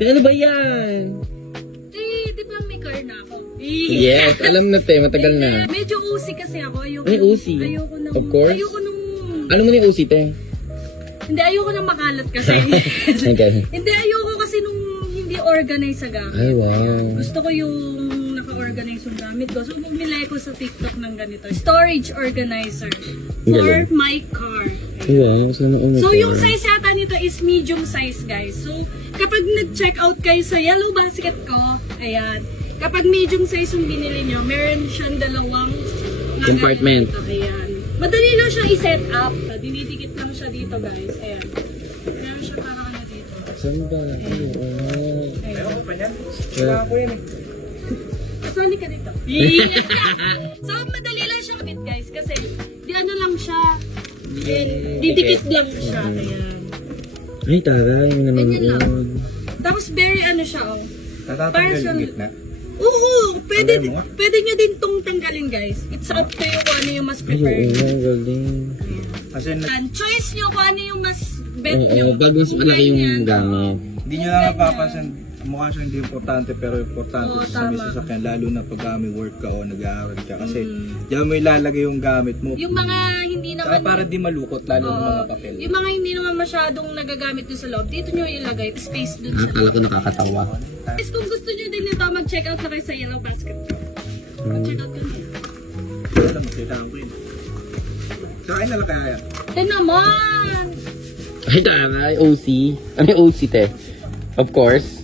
Ano ba yan? Di ba may car na ako? Yes, alam na te, matagal na. Medyo usi kasi ako. Ayoko, Ay, usi. Ayoko nung, Of course. Ayoko nung... Ano mo na yung usi te? Hindi, ayoko nang makalat kasi. Okay. Hindi, ayoko kasi nung hindi organize sa gamit. Ay, wow. Gusto ko yung naka-organize yung gamit ko. So, bumili ko sa TikTok ng ganito. Storage organizer Ang for galing. my car. Wow, sana ano So, yung size yata nito is medium size, guys. So, kapag nag-check out kayo sa yellow basket ko, ayan. Kapag medium size yung binili nyo, meron siyang dalawang Compartment. dito, ayan. Madali lang siya i-set up. Dinidikit lang siya dito, guys. Ayan. Meron siya parang ano dito. Saan ba? Ay, wow. Ayan. ko pa yan. Wala ko yun eh. Kasali ka dito. So, madali lang siya kapit, guys. Kasi, di ano lang siya. Didikit lang siya. Ayan. Ay, taray, may Ganyan lang. nanonood. Tapos, very ano siya, oh. Natatanggal Parang yung gitna. Oo, pwede, Tanggalin mo nga. pwede nyo din tong tanggalin, guys. It's up to you kung ano yung mas Ay, prefer oo, nyo. ang galing. Kasi And choice nyo kung ano yung mas bet Ay, nyo. bago mas malaki yung Ganyan. gamit. hindi nyo lang napapansin, mukha siya hindi importante pero importante Oo, sa may tama. sasakyan lalo na pag may work ka o nag-aaral ka kasi diyan mo ilalagay yung gamit mo. Yung mga hindi Saka naman... para di malukot lalo ng mga papel. Yung mga hindi naman masyadong nagagamit nyo sa loob, dito nyo ilagay. Space dun sa Akala ko nakakatawa. Guys, kung gusto nyo din nito, mag-check out na kayo sa Yellow Basket ko. Mag-check out ka nyo. Alam mo, kailangan ko yun. So, ay nalang kaya yan. Ito naman! Ay, taray, OC. Ano yung OC te? Of course.